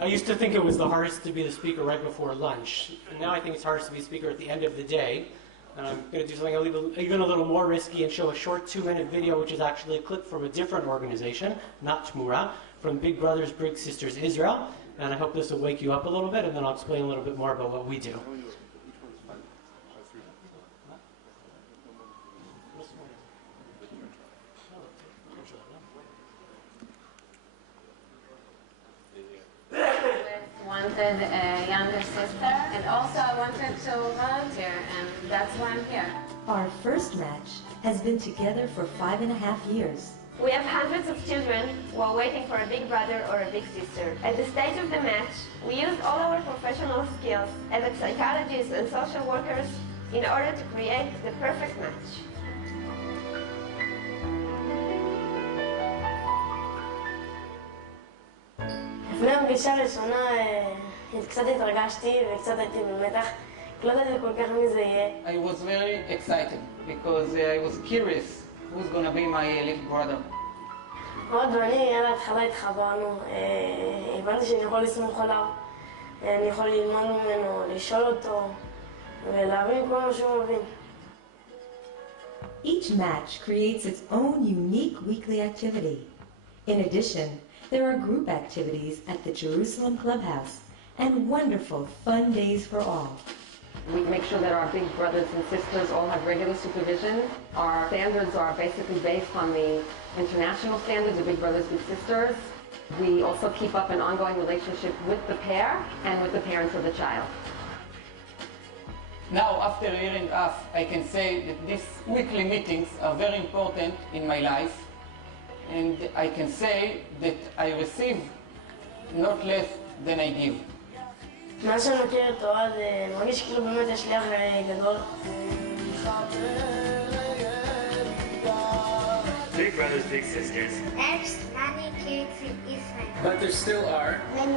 I used to think it was the hardest to be the speaker right before lunch. And now I think it's hardest to be speaker at the end of the day. And I'm going to do something even a little more risky and show a short 2-minute video, which is actually a clip from a different organization, not Tmura, from Big Brothers Big Sisters Israel. And I hope this will wake you up a little bit, and then I'll explain a little bit more about what we do. Wanted a younger sister, and also I wanted to volunteer, and that's why I'm here. Our first match has been together for 5.5 years. We have hundreds of children who are waiting for a big brother or a big sister. At the stage of the match, we used all our professional skills as psychologists and social workers in order to create the perfect match. לפני הפגישה הראשונה קצת התרגשתי וקצת הייתי במתח, לא ידעתי כל כך מי זה יהיה. I was very excited because I was curious who's going to be my little brother. עוד ואני על ההתחלה התחברנו, הבנתי שאני יכול לסמוך עליו, אני יכול ללמוד ממנו, לשאול אותו ולהבין כל מה שהוא מבין. Each match creates its own unique weekly activity. In addition, there are group activities at the Jerusalem Clubhouse and wonderful fun days for all. We make sure that our big brothers and sisters all have regular supervision. Our standards are basically based on the international standards of big brothers, big sisters. We also keep up an ongoing relationship with the pair and with the parents of the child. Now, after hearing us, I can say that these weekly meetings are very important in my life. And I can say that I receive not less than I give. מאז שאני מכיר את אוהד, מרגיש כאילו באמת יש לי אח גדול. Big brothers, big sisters. There's many kids in Israel. But there still are. Many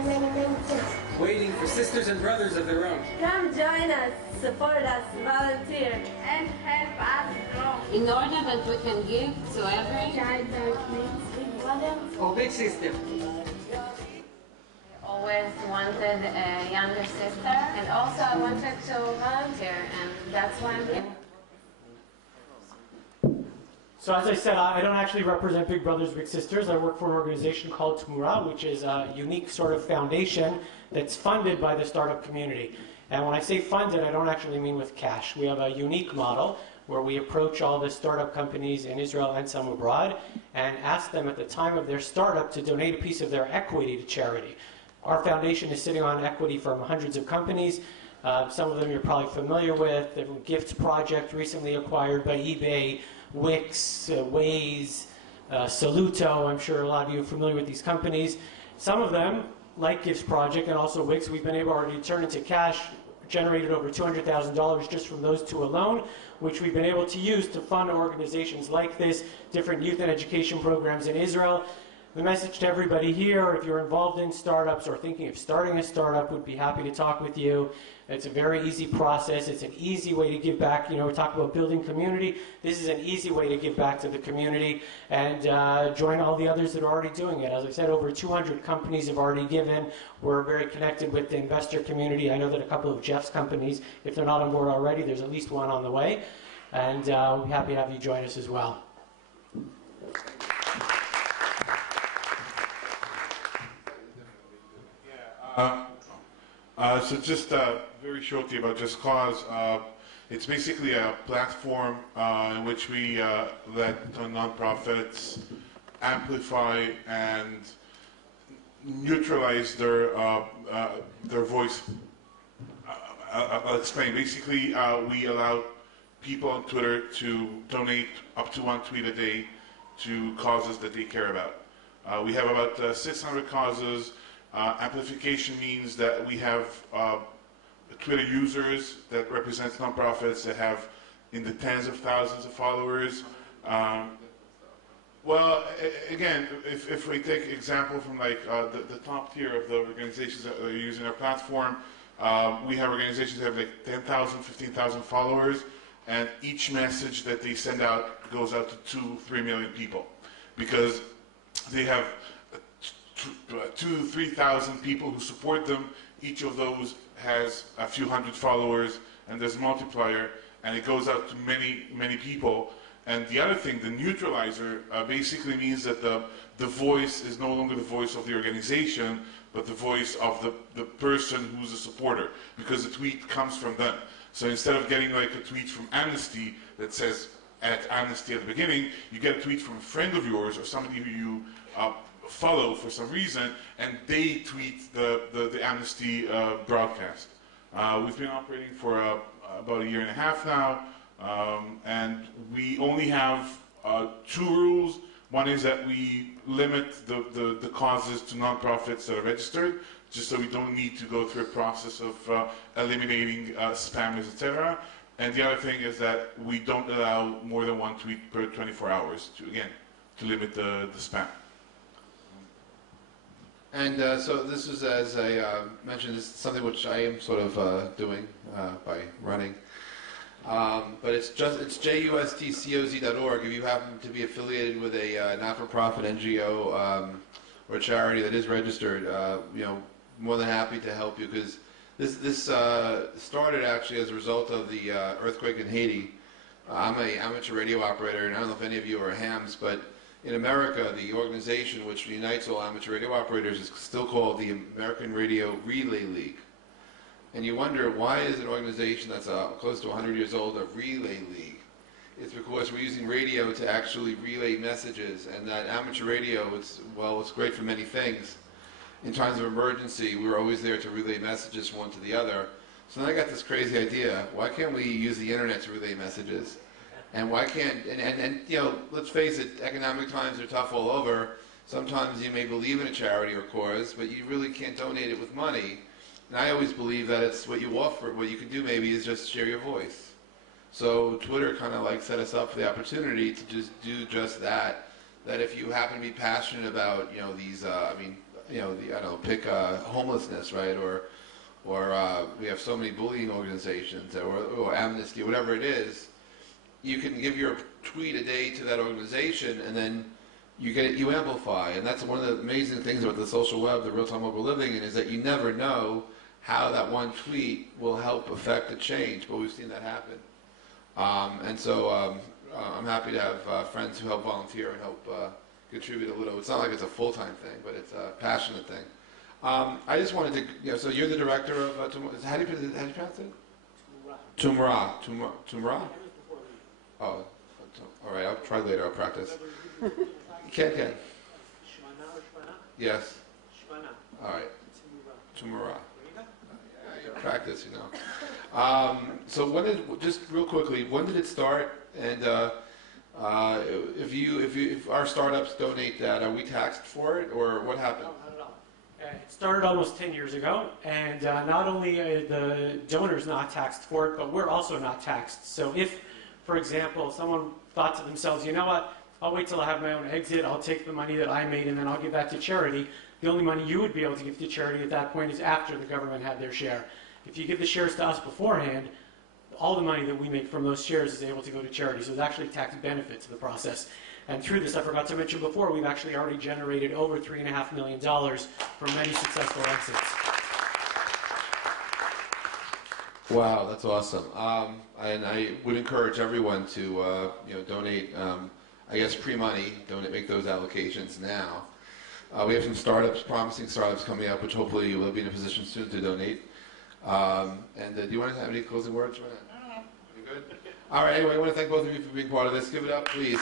kids. Waiting for sisters and brothers of their own. Come join us, support us, volunteer, and help us grow. In order that we can give to every Child that needs big brother. Or big sister. always wanted a younger sister, and also I wanted to volunteer, and that's why I'm here. So as I said, I don't actually represent Big Brothers Big Sisters. I work for an organization called Tmura, which is a unique sort of foundation that's funded by the startup community. And when I say funded, I don't actually mean with cash. We have a unique model where we approach all the startup companies in Israel and some abroad and ask them at the time of their startup to donate a piece of their equity to charity. Our foundation is sitting on equity from hundreds of companies. Some of them you're probably familiar with. The Gifts Project, recently acquired by eBay, Wix, Waze, Saluto. I'm sure a lot of you are familiar with these companies. Some of them, like Gifts Project and also Wix, we've been able already to turn into cash, generated over $200,000 just from those two alone, which we've been able to use to fund organizations like this, different youth and education programs in Israel. The message to everybody here, if you're involved in startups or thinking of starting a startup, would be happy to talk with you. It's a very easy process. It's an easy way to give back. You know, we talk about building community. This is an easy way to give back to the community and join all the others that are already doing it. As I said, over 200 companies have already given. We're very connected with the investor community. I know that a couple of Jeff's companies, if they're not on board already, there's at least one on the way. And we're happy to have you join us as well. So just very shortly about JustCoz. It's basically a platform in which we let nonprofits amplify and neutralize their voice. I'll explain. Basically, we allow people on Twitter to donate up to one tweet a day to causes that they care about. We have about 600 causes. Amplification means that we have Twitter users that represents nonprofits that have in the tens of thousands of followers. Well, again, if we take example from like the top tier of the organizations that are using our platform, we have organizations that have like 10,000, 15,000 followers, and each message that they send out goes out to 2-3 million people because they have 2,000 to 3,000 people who support them. Each of those has a few hundred followers, and there's a multiplier, and it goes out to many, many people. And the other thing, the neutralizer, basically means that the voice is no longer the voice of the organization, but the voice of the person who's a supporter, because the tweet comes from them. So instead of getting like a tweet from Amnesty that says at Amnesty at the beginning, you get a tweet from a friend of yours or somebody who you follow for some reason, and they tweet the Amnesty broadcast. We've been operating for about a year and a half now, and we only have 2 rules. One is that we limit the causes to nonprofits that are registered, just so we don't need to go through a process of eliminating spammers, etc. And the other thing is that we don't allow more than 1 tweet per 24 hours, to limit the spam. And so this is, as I mentioned, this is something which I am sort of doing by running. But it's JustCoz.org. If you happen to be affiliated with a not-for-profit NGO or charity that is registered, more than happy to help you, because this started actually as a result of the earthquake in Haiti. I'm an amateur radio operator, and I don't know if any of you are hams, but in America, the organization which unites all amateur radio operators is still called the American Radio Relay League. And you wonder, why is an organization that's close to 100 years old a relay league? It's because we're using radio to actually relay messages, and that amateur radio, it's great for many things. In times of emergency, we're always there to relay messages from one to the other. So then I got this crazy idea, why can't we use the internet to relay messages? And why can't, and let's face it, economic times are tough all over. Sometimes you may believe in a charity or cause, but you really can't donate it with money. And I always believe that it's what you offer. What you can do maybe is just share your voice. So Twitter kind of like set us up for the opportunity to just do just that. That if you happen to be passionate about, these, pick homelessness, right? Or we have so many bullying organizations, or Amnesty, whatever it is. You can give your tweet a day to that organization, and then you amplify. And that's one of the amazing things about the social web, the real-time web we're living in, is that you never know how that one tweet will help affect a change, but we've seen that happen. And so I'm happy to have friends who help volunteer and help contribute a little. It's not like it's a full-time thing, but it's a passionate thing. I just wanted to, so you're the director of, how do you pronounce it? Tmura. Tmura? Oh, all right, I'll try later, I'll practice. Ken. Yes. All right. Tmura. You practice, So just real quickly, when did it start? And if our startups donate that, are we taxed for it, or what happened? No, not at all. It started almost 10 years ago, and not only are the donors not taxed for it, but we're also not taxed. So if, for example, someone thought to themselves, you know what, I'll wait till I have my own exit, I'll take the money that I made and then I'll give that to charity. The only money you would be able to give to charity at that point is after the government had their share. If you give the shares to us beforehand, all the money that we make from those shares is able to go to charity. So there's actually tax benefit to the process. And through this, I forgot to mention before, we've actually already generated over $3.5 million from many successful exits. Wow, that's awesome. And I would encourage everyone to donate, pre-money, make those allocations now. We have some promising startups coming up, which hopefully you will be in a position soon to donate. Do you want to have any closing words? You good? All right, anyway, I want to thank both of you for being part of this. Give it up, please.